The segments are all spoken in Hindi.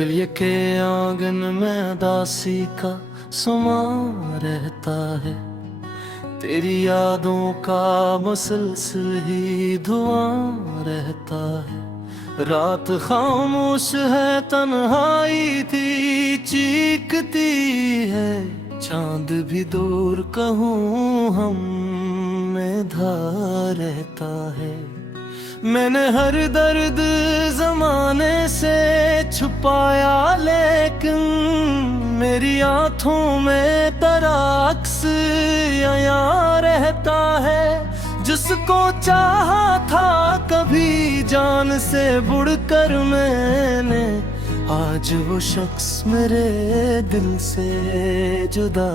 बिलिये के आंगन में दासी का समा रहता है। तेरी यादों का मुसलसल ही धुआं रहता है। रात खामोश है, तन्हाई थी चीखती है। चांद भी दूर कहूँ हम में धा रहता है। मैंने हर दर्द जमाने से छुपाया, लेकिन मेरी आंखों में तेरा अक्स यहाँ रहता है। जिसको चाहा था कभी जान से बढ़कर मैंने, आज वो शख्स मेरे दिल से जुदा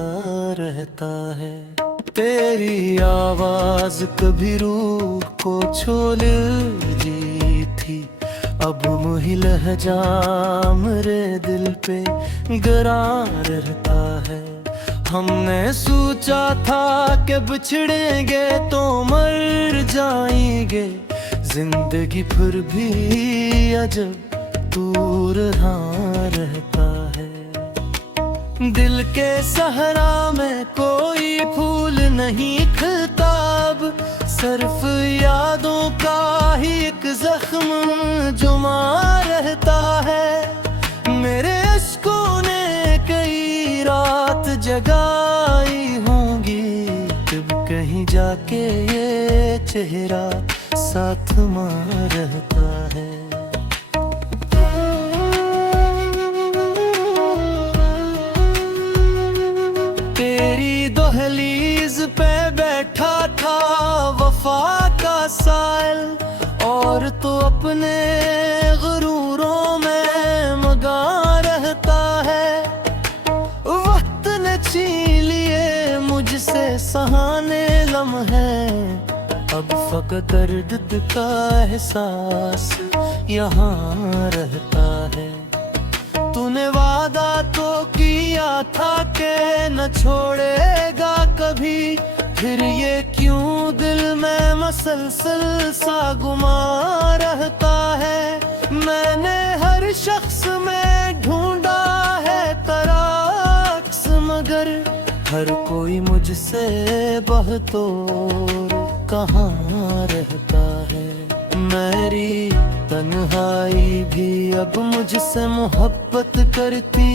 रहता है। तेरी आवाज कभी रूह को छोड़ जी थी, अब वही लहजा मेरे दिल पे गरा रहता है। हमने सोचा था कि बिछड़ेंगे तो मर जाएंगे, जिंदगी फिर भी अजब दूर हाँ रहता है। दिल के सहरा में कोई फूल नहीं खिलता, अब सिर्फ यादों का ही एक जख्म जुमा रहता है। मेरे अश्कों ने कई रात जगाई होंगी, जब कहीं जाके ये चेहरा साथ मां रहता है। दहलीज पे बैठा था वफा का साइल, और तो अपने गुरूरों में मगा रहता है। वक्त ने छीन लिए मुझसे सहाने लम्हे, अब फकत दर्द का एहसास यहाँ रहता है। तूने वादा तो किया था कि न छोड़ेगा कभी, फिर ये क्यों दिल में मसलसल सा गुमा रहता है। मैंने हर शख्स में ढूंढा है तेरा अक्स, मगर हर कोई मुझसे बहतोर कहाँ रहता है। मेरी तन्हाई भी अब मुझसे मोहब्बत करती,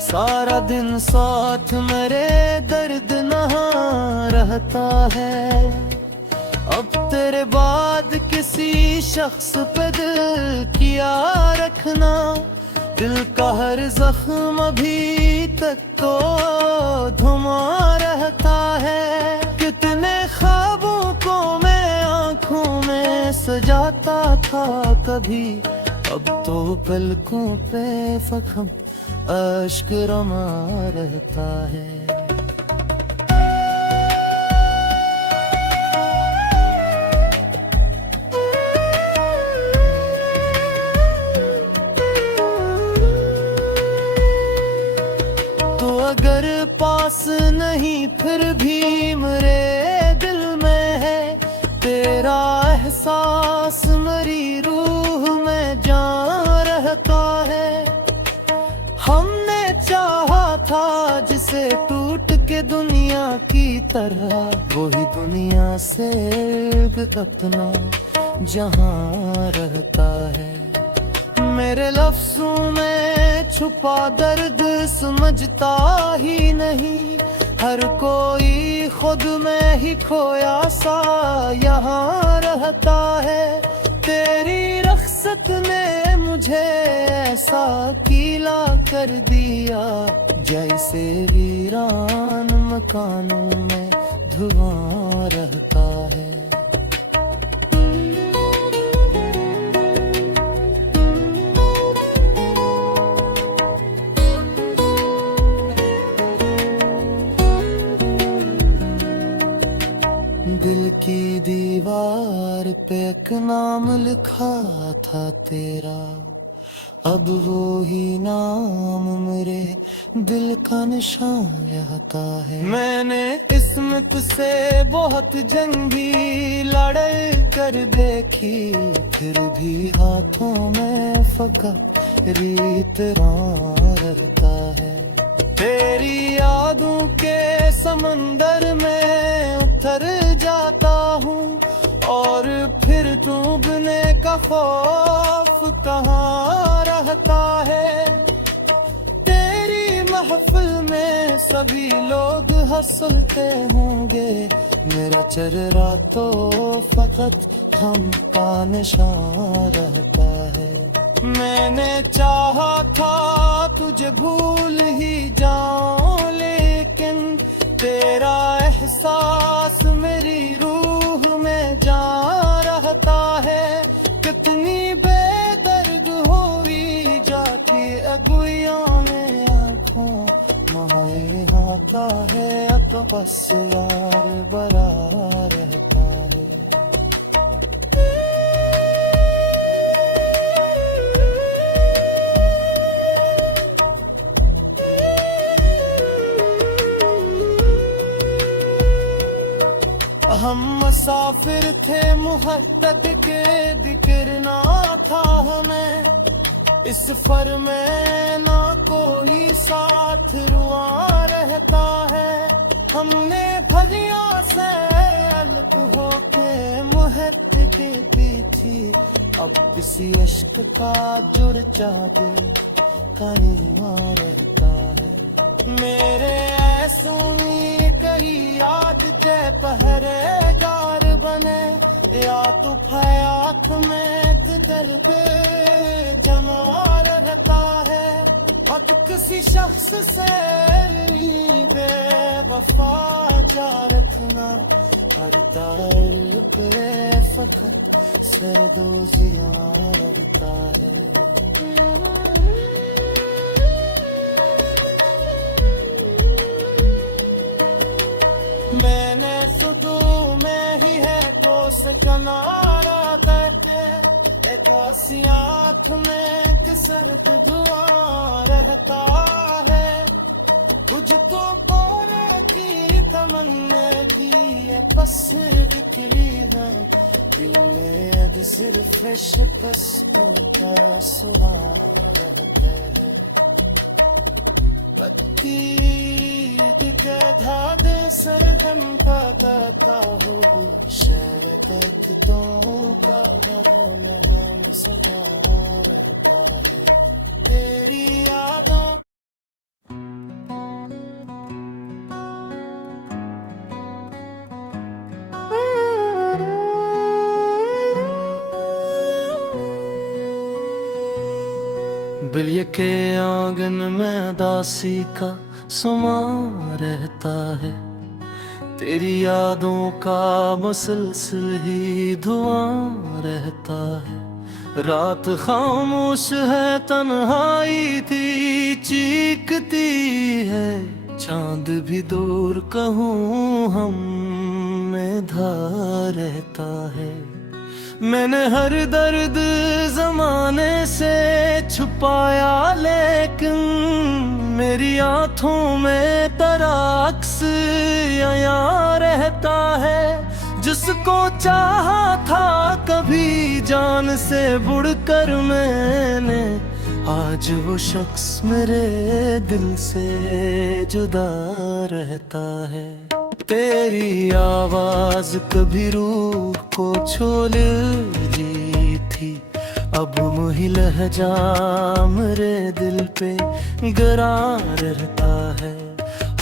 सारा दिन साथ मेरे दर्द नहा रहता है। अब तेरे बाद किसी शख्स पे दिल किया रखना, दिल का हर जख्म अभी तक तो धुमा रहता है। कितने ख्वाबों को मैं आँखों में सजाता था कभी, अब तो पलकों पे फखम अश्क रमा रहता है। तो अगर पास नहीं फिर भी मेरे दिल में है तेरा एहसास, मेरी रूह में जान रहता है। हमने चाहा था जिसे टूट के दुनिया की तरह, वही दुनिया से अपना जहां रहता है। मेरे लफ्जों में छुपा दर्द समझता ही नहीं, हर कोई खुद में ही खोया सा यहाँ रहता है। तेरी रख्सत ने मुझे ऐसा गीला कर दिया, जैसे वीरान मकानों में धुआं रहता है। दिल की दीवार पे एक नाम लिखा था तेरा, अब वो ही नाम मेरे दिल का निशान रहता है। मैंने किस्मत से बहुत जंगी लड़ाई कर देखी, फिर भी हाथों में फका रीत रहता है। तेरी यादों के समंदर में उतर जाता हूँ और फिर डूबने का खौफ कहाँ रहता है। तेरी महफिल में सभी लोग हंसते होंगे, मेरा चेहरा तो फकत हम का निशान रहता है। मैंने चाहा था तुझे भूल ही जाऊं, लेकिन तेरा एहसास मेरी रूह में जा रहता है। कितनी बेदर्द हुई जाती अगुइयों में आँखों माए आता है, अब तो बस यार बरा रहता है। हम मुसाफिर थे मुहद्दत के, दिक्र ना था हमें इस सफर में, ना कोई साथ रुआ रहता है। हमने भरिया से अलग होके मुहद्दत दी थी, अब किसी इश्क का जुड़ जादू का निर्माण रहता है। मेरे ऐसों कही याद जय पहरेदार बने, या तो फयात में दर्द जमा रहता है। अब किसी शख्स से बेवफा जा रखना, हर तार पे फकत से दो जिया रहता है। मैंने सुधू में ही है तो से किनारा करके, एक आँख में एक सर्द दुआ रहता है। तुझको पाने की तमन्ना की ये बस दिखली है, दिल में अब सिर्फ शिकस्तों का सुहाग रहता है। के धाद सरगम का गाता हूँ, शरद तो का में हम सदा रहता है। तेरी यादों बिलिए के आंगन में दासी का समा रहता है। तेरी यादों का मुसलसल ही धुआं रहता है। रात खामोश है, तन्हाई थी चीखती है, चांद भी दूर कहूँ हम में धा रहता है। मैंने हर दर्द जमाने से छुपाया, लेकिन मेरी आँखों में तेरा अक्स यहाँ रहता है। जिसको चाहा था कभी जान से बढ़कर मैंने, आज वो शख्स मेरे दिल से जुदा रहता है। तेरी आवाज कभी रूह को छोड़ दी थी, अब मुही लहजा मेरे दिल पे गरार रहता है।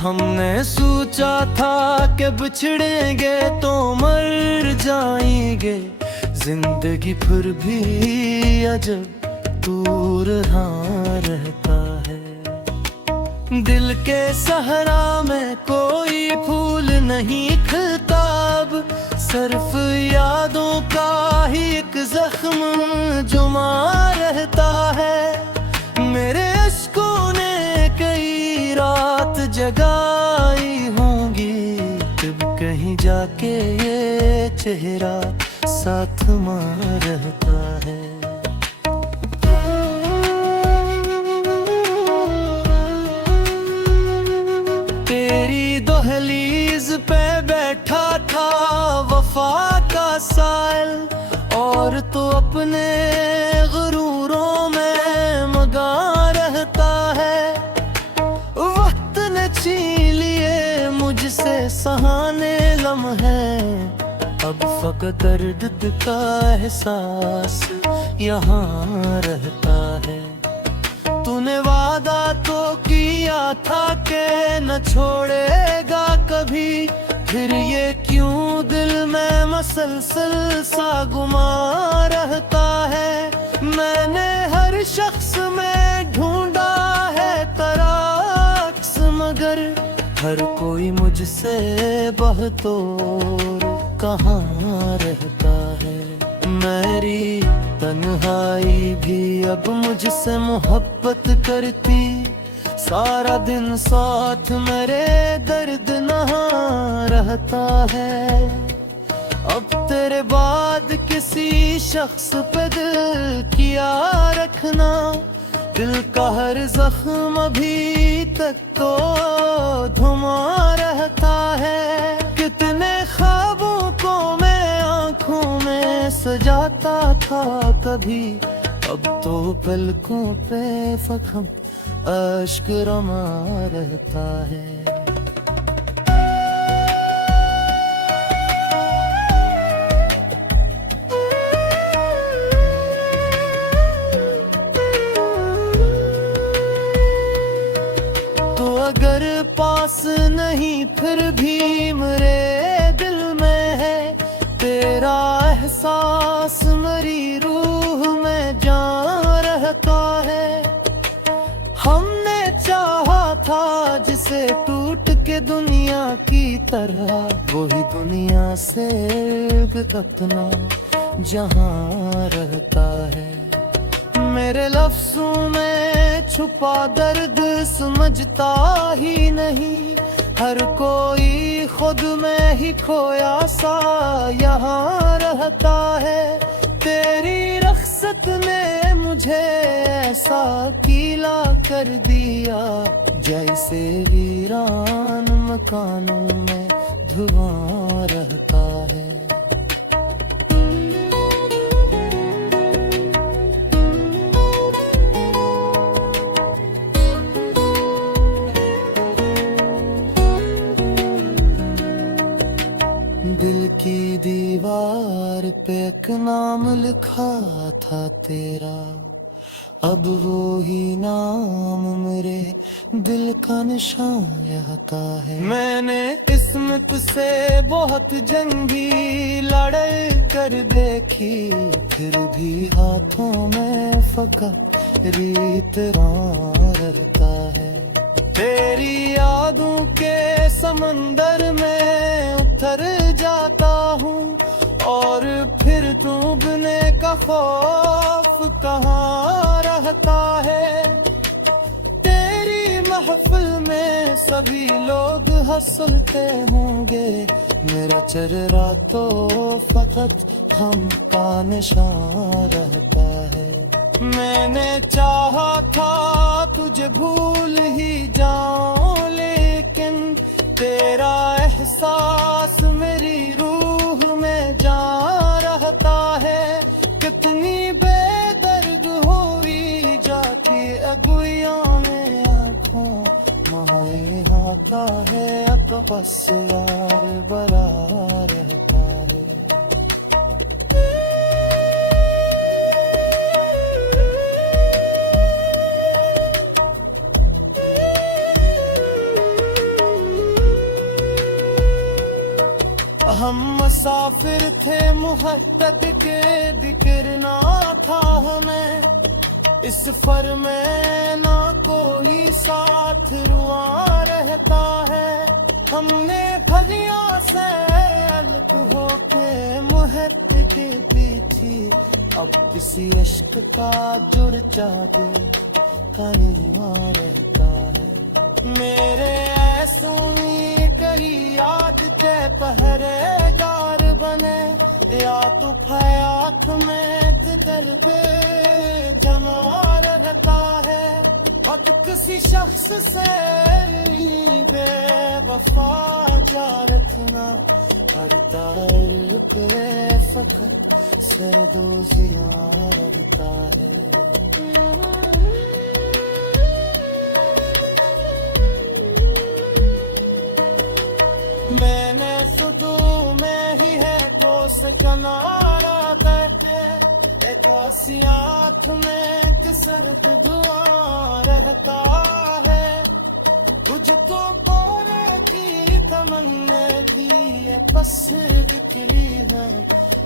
हमने सोचा था कि बिछड़ेंगे तो मर जाएंगे, जिंदगी फिर भी अजब दूर हाँ रहता है। दिल के सहरा में कोई फूल नहीं खिलता, अब सिर्फ यादों का ही एक जख्म जुमा रहता है। मेरे अश्कों ने कई रात जगाई होंगी, तब कहीं जाके ये चेहरा साथ मां रहता है। दहलीज पे बैठा था वफा का साल, और तो अपने गुरूरों में सहाने लम्हे, अब फकत दर्द का एहसास यहाँ रहता है। तूने वादा तो किया था कि न छोड़ेगा कभी, फिर ये क्यों दिल में मसलसल सा गुमा रहता है। मैंने हर शख्स में ढूंढा है तराक्स, मगर हर कोई मुझसे बहतोर कहाँ रहता है। मेरी तन्हाई भी अब मुझसे मोहब्बत करती, सारा दिन साथ मेरे दर्द नहा रहता है। अब तेरे बाद किसी शख्स पे दिल किया रखना, दिल का हर जख्म अभी तक तो धुआं रहता है। कितने ख्वाबों को मैं आंखों में सजाता था कभी, अब तो पलकों पे फखम अश्क रमा रहता है। अगर पास नहीं फिर भी मेरे दिल में है तेरा एहसास, मेरी रूह में जान रहता है। हमने चाहा था जिसे टूट के दुनिया की तरह, वही दुनिया से अपना जहां रहता है। मेरे लफ्जों में छुपा दर्द समझता ही नहीं, हर कोई खुद में ही खोया सा यहाँ रहता है। तेरी रख्सत ने मुझे ऐसा गीला कर दिया, जैसे वीरान मकानों में धुआं रहता है। दिल की दीवार पे एक नाम लिखा था तेरा, अब वो ही नाम मेरे दिल का निशान रहता है। मैंने किस्मत से बहुत जंगी लड़ाई कर देखी, फिर भी हाथों में फकत रीत रहता है। तेरी यादों के समंदर में उतर जाता हूँ, और फिर डूबने का खौफ कहाँ रहता है। तेरी महफिल में सभी लोग हंसते होंगे, मेरा चेहरा तो फकत हम का निशान रहता है। मैंने चाहा था तुझे भूल ही जाऊं, लेकिन तेरा एहसास मेरी रूह में जा रहता है। कितनी बेदर्द हुई जाती अगुइयों में आँखों, माए आता है अब बस यार बरा रहता है। हम मुसाफिर थे मुहद्दत के, दिक्र ना था हमें इस सफर में, ना कोई साथ रुआ रहता है। हमने भरिया से अलग होके मुहद्दत के बीती, अब किसी इश्क का जुड़ जादू का निर्माण रहता है। मेरे ऐसों कही याद जय पहरेदार बने, या तो फयाक में दिल पे जमा रहता है। अब किसी शख्स से बेवफा जा रखना पड़ता है, फकत से दो जिया रहता है। मैं से किनारा बैठे, एक आसियात में एक सर्द धुआं रहता है। तुझको पाने की तमन्ना की ये बस दिखली है,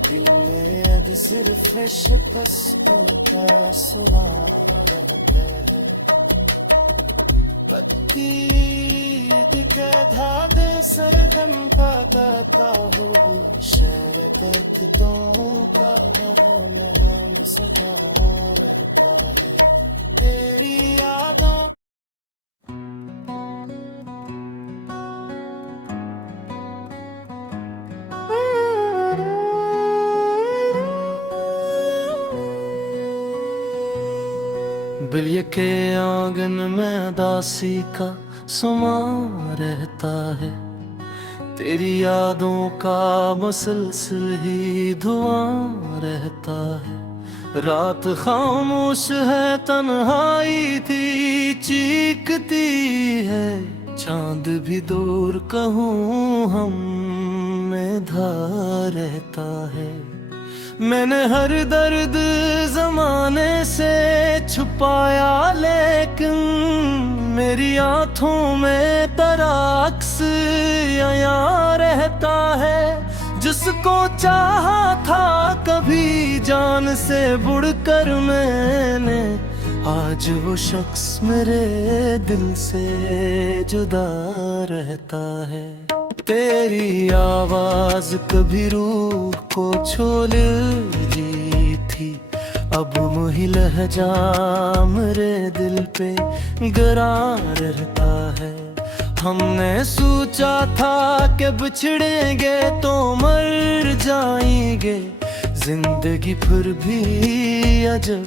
दिल में अब सिर्फ शिकस्त का सुराग रहता है। पत्ती दिखे धाद सरगम का गाता हूँ, शहर दर्दों का में हम सजा रहता है तेरी यादों। बिलिए के आंगन में दासी का समा रहता है, तेरी यादों का मुसलसल ही धुआं रहता है। रात खामोश है, तन्हाई थी चीखती है, चांद भी दूर कहूँ हम में धा रहता है। मैंने हर दर्द जमाने से छुपाया, लेकिन मेरी आंखों में तराक्स यहाँ रहता है। जिसको चाहा था कभी जान से बढ़कर मैंने, आज वो शख्स मेरे दिल से जुदा रहता है। तेरी आवाज कभी रूह को छोल जी थी, अब मुही लहजा मेरे दिल पे गरा रहता है। हमने सोचा था कि बिछड़ेंगे तो मर जाएंगे, जिंदगी फिर भी अजब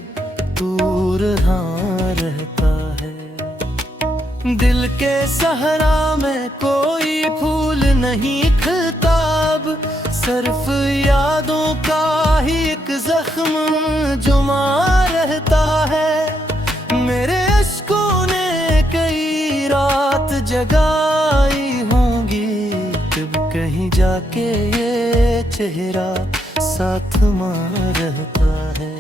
दूर रहता है। दिल के सहरा में कोई फूल नहीं खिलता, अब सिर्फ यादों का ही एक जख्म जुमा रहता है। मेरे अश्कों ने कई रात जगाई होंगी, जब कहीं जाके ये चेहरा साथ मां रहता है।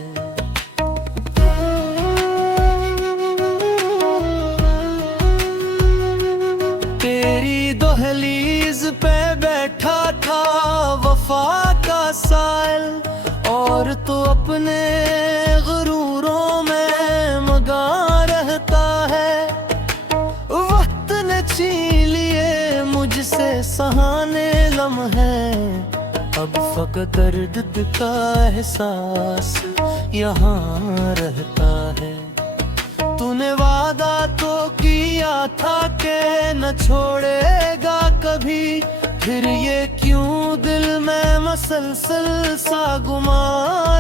दहलीज पे बैठा था वफा का साइल, और तो अपने गुरूरों में मगा रहता है। वक्त ने छीन लिए मुझसे सहाने लम्हे, अब फकत दर्द का एहसास यहाँ रहता है। तूने वादा तो किया था कि न छोड़ेगा कभी, फिर ये क्यों दिल में मसलसल सा गुमा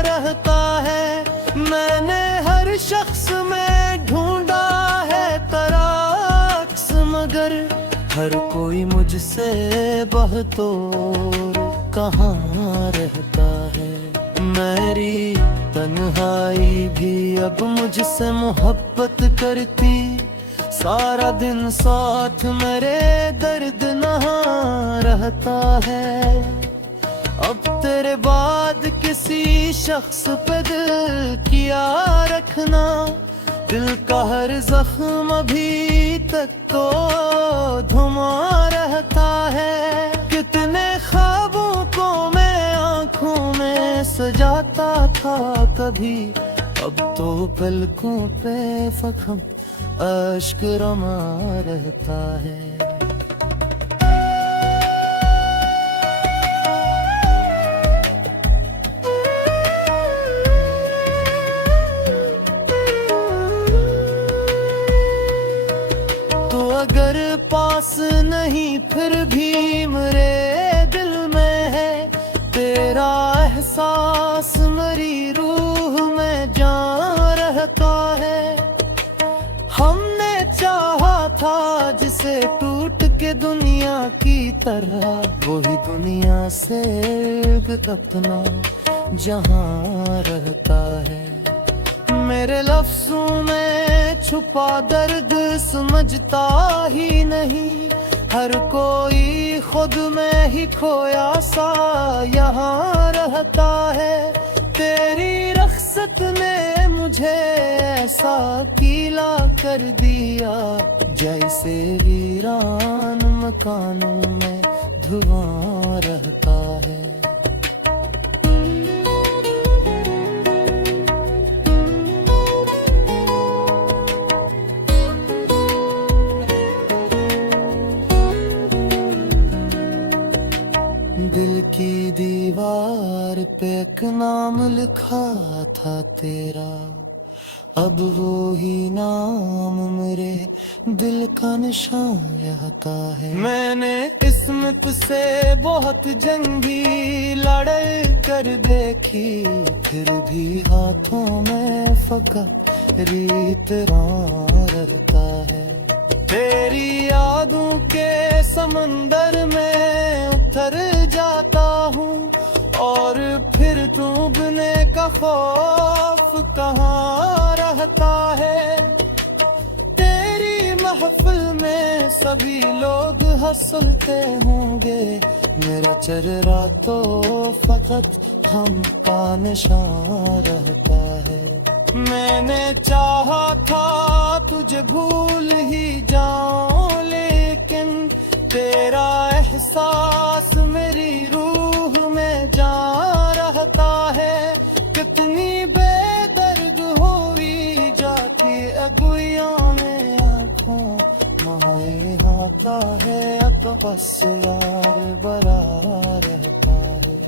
रहता है। मैंने हर शख्स में ढूंढा है तराक्स, मगर हर कोई मुझसे बहतोर कहाँ रहता है। मेरी तन्हाई भी अब मुझसे मोहब्बत करती, सारा दिन साथ मेरे दर्द नहा रहता है। अब तेरे बाद किसी शख्स पे दिल किया रखना, दिल का हर जख्म अभी तक तो धुआं रहता है। कितने ख्वाबों को मैं आँखों में सजाता था कभी, अब तो पलकों पे फखम अश्क रमा रहता है। तो अगर पास नहीं फिर भी मेरे दिल में है तेरा एहसास, मेरी रूह में जान रहता है। हमने चाहा था जिसे टूट के दुनिया की तरह, वही दुनिया से एक अपना जहां रहता है। मेरे लफ्जों में छुपा दर्द समझता ही नहीं, हर कोई खुद में ही खोया सा यहाँ रहता है। तेरी रख्सत ने मुझे ऐसा गीला कर दिया, जैसे वीरान मकानों में धुआं रहता है। दिल की दीवार पे एक नाम लिखा था तेरा, अब वो ही नाम मेरे दिल का निशान रहता है। मैंने किस्मत से बहुत जंगी लड़ाई कर देखी, फिर भी हाथों में फकत रीत रहता है। तेरी यादों के समंदर में उतर जाता हूँ, और फिर डूबने का खौफ कहाँ रहता है। तेरी महफिल में सभी लोग हंसते होंगे, मेरा चेहरा तो फकत हम का निशान रहता है। मैंने चाहा था तुझे भूल ही जाऊं, लेकिन तेरा एहसास मेरी रूह में जा रहता है। कितनी बेदर्द हुई जाती अगुइयों में आँखों माए आता है, तो बस यार बरा रहता है।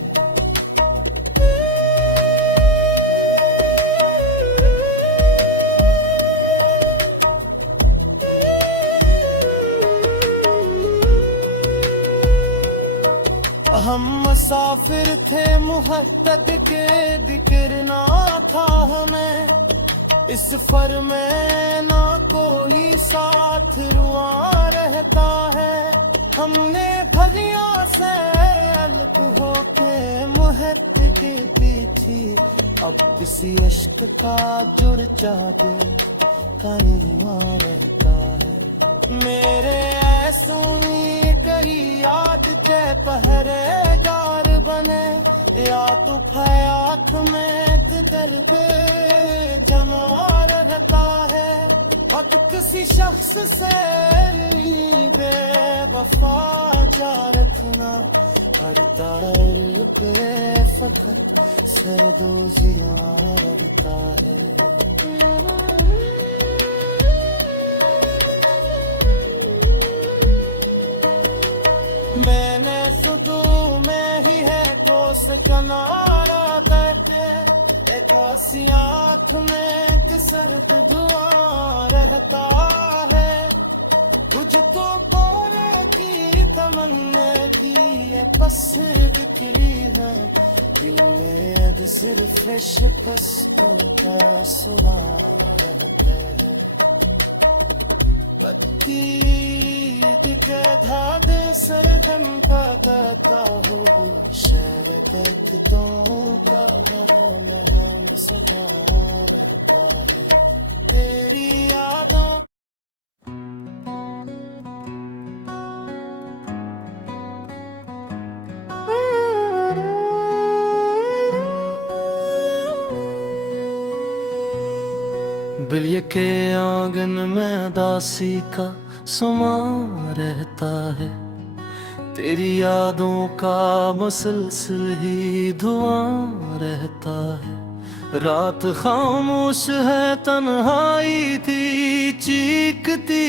हम मुसाफिर थे मुहद्दत के, दिक्र ना था हमें इस सफर में, ना कोई साथ रुआ रहता है। हमने भरिया से अलग होके मुहद्दत दी थी, अब किसी अश्क का जुर जादू का निर्माण रहता है। मेरे ऐसों कही याद जय पहरेदार बने, या तो हयात में दर्द जमा रहता है। अब किसी शख्स से बेवफा जा रखना पड़ता है, फकत से दो जिया रहता है। मैंने सुदू में ही है कोस कनारा तय, एक आसियात में एक सर्द दुआ रहता है। तुझको पाने की तमन्ना की ये बस बिखरी है, दिल में अब सिर्फ शिकस्तों का सुराग रहता है। बत्ती दिखे धागे सरगम पकड़ता हूँ, शहर दर्दों का घरों में हम सजा रहता है। तेरी यादों बिलिए के आंगन में दासी का सुमा रहता है, तेरी यादों का मुसलसल ही धुआं रहता है। रात खामोश है, तन्हाई थी चीखती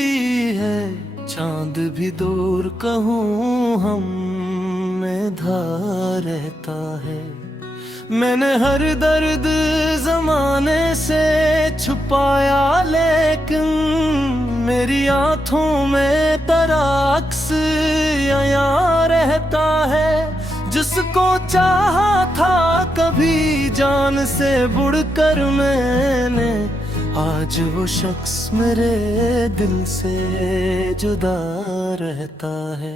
है, चांद भी दूर कहूँ हम में धा रहता है। मैंने हर दर्द जमाने से छुपाया, लेकिन मेरी आँखों में तेरा अक्स यहाँ रहता है। जिसको चाहा था कभी जान से बढ़कर मैंने, आज वो शख्स मेरे दिल से जुदा रहता है।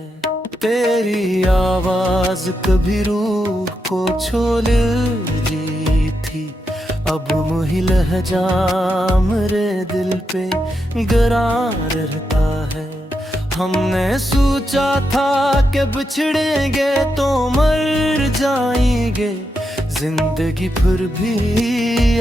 तेरी आवाज कभी रूह को छोड़ दी थी, अब मुही लहजा मेरे दिल पे गरार रहता है। हमने सोचा था कि बिछड़ेंगे तो मर जाएंगे, जिंदगी फिर भी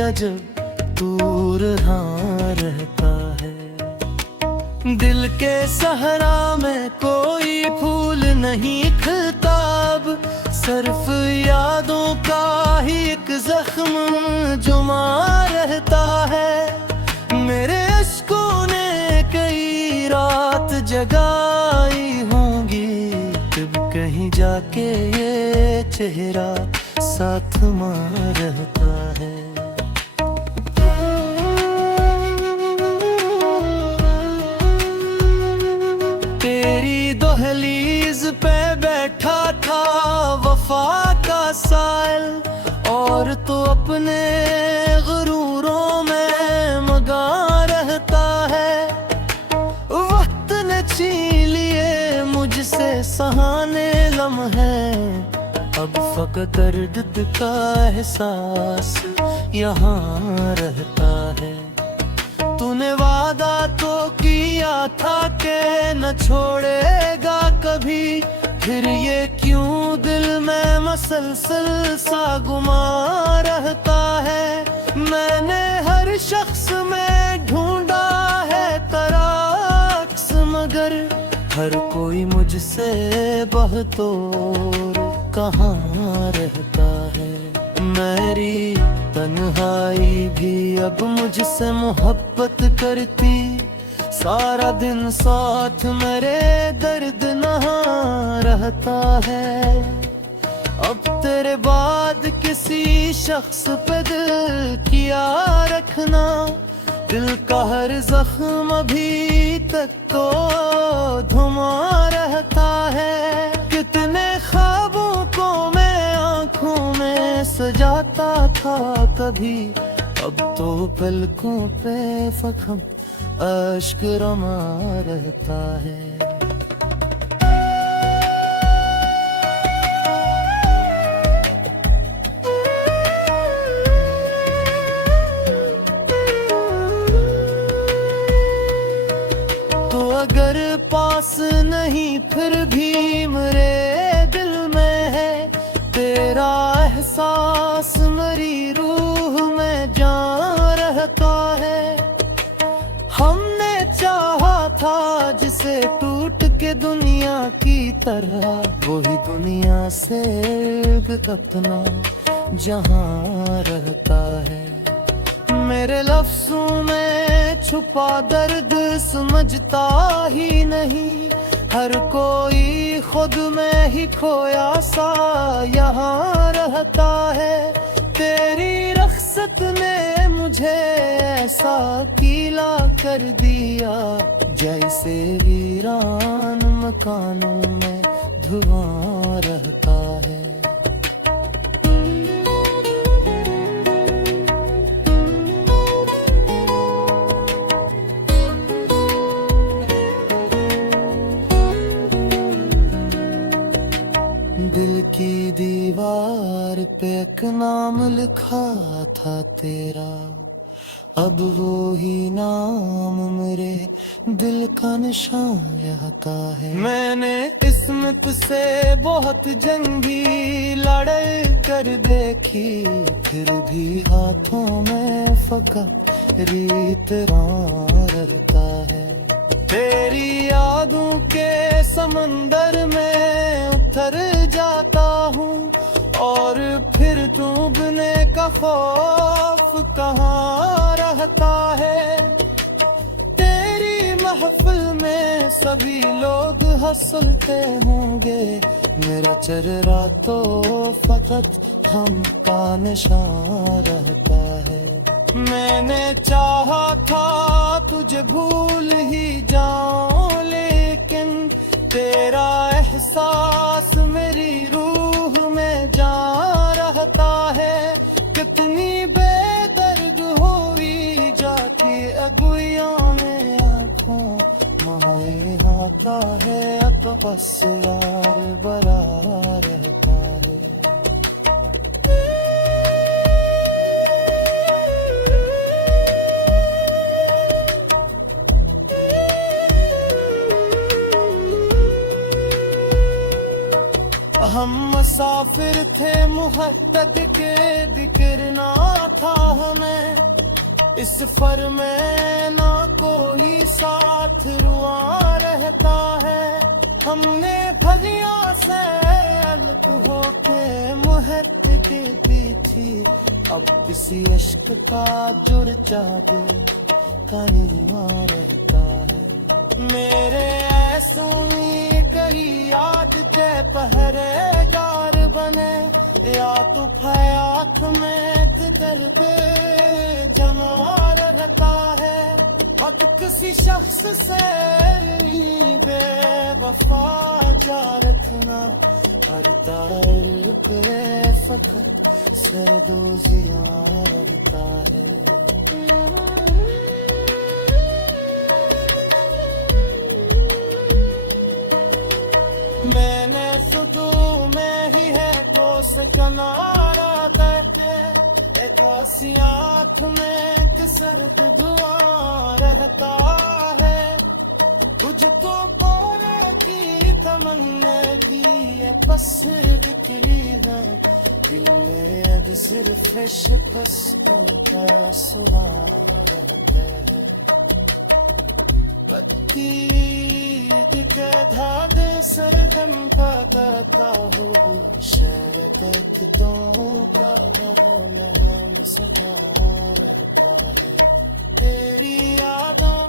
अजब दूर हाँ रहता है। दिल के सहरा में कोई फूल नहीं खिलता अब, सिर्फ यादों का ही एक जख्म जुमा रहता है। मेरे अश्कों ने कई रात जगाई होंगी, तब कहीं जाके ये चेहरा साथ मां रहता है। तेरी दहलीज पे बैठा था वफा का साइल, और तो अपने गुरूरों में मगा रहता है। वक्त ने छीन लिए मुझसे सहाने लम्हे, अब फकत दर्द का एहसास यहाँ रहता है। तूने वादा तो किया था कि न छोड़ेगा कभी, फिर ये क्यों दिल में मसलसल सा गुमा रहता है। मैंने हर शख्स में ढूंढा है तराक्स, मगर हर कोई मुझसे बहतोर कहाँ रहता है। मेरी तन्हाई भी अब मुझसे मोहब्बत करती, सारा दिन साथ मेरे दर्द नहा रहता है। अब तेरे बाद किसी शख्स पे दिल किया रखना, दिल का हर जख्म अभी तक तो धुमा रहता है। कितने ख्वाबों को मैं आंखों में सजाता था कभी, अब तो पलकों पे फखम अश्क रमा रहता है। अगर पास नहीं फिर भी मेरे दिल में है तेरा एहसास, मेरी रूह में जान रहता है। हमने चाहा था जिसे टूट के दुनिया की तरह, वही दुनिया से अपना जहां रहता है। मेरे लफ्जों में छुपा दर्द समझता ही नहीं, हर कोई खुद में ही खोया सा यहाँ रहता है। तेरी रख्सत ने मुझे ऐसा गीला कर दिया, जैसे वीरान मकानों में धुआं रहता है। दिल की दीवार पे एक नाम लिखा था तेरा, अब वो ही नाम मेरे दिल का निशान रहता है। मैंने किस्मत से बहुत जंगी लड़ाई कर देखी, फिर भी हाथों में फका रीत रहता है। तेरी यादों के समंदर में उतर जाता हूँ, और फिर डूबने का खौफ कहाँ रहता है। तेरी महफिल में सभी लोग हंसते होंगे, मेरा चेहरा तो फकत हम का निशान रहता है। मैंने चाहा था तुझे भूल ही जाऊं, लेकिन तेरा एहसास मेरी रूह में जा रहता है। कितनी बेदर्द हुई जाती अगुइयों में आँखों, माए आता है अब बस यार बरा रहता है। हम मुसाफिर थे मुहद्दत के दिक्र ना था हमें, इस फर में ना कोई साथ रुआ रहता है। हमने भरिया से अलग होके मुहत के दी थी, अब इसी अश्क का जुर जादू का निर्मा रहता है। मेरे ऐसों कही याद जय पहरेदार बने, या तो फयाक में दर्द जमा रहता है। अब किसी शख्स से बेवफा जा रखना, हर ताल्लुक फकत से दो जिया रहता है। मैंने सुदू में ही है तो से कनारा करते, एक आठ में एक सर्द दुआ रहता है। तुझको पाने की तमन्ना की ये बस दिखरी है, दिल में अब सिर्फ बस का सुहाग रहता है। के धाद सरदम का करता हूँ, शायद तो का हम सदा रहता है तेरी यादों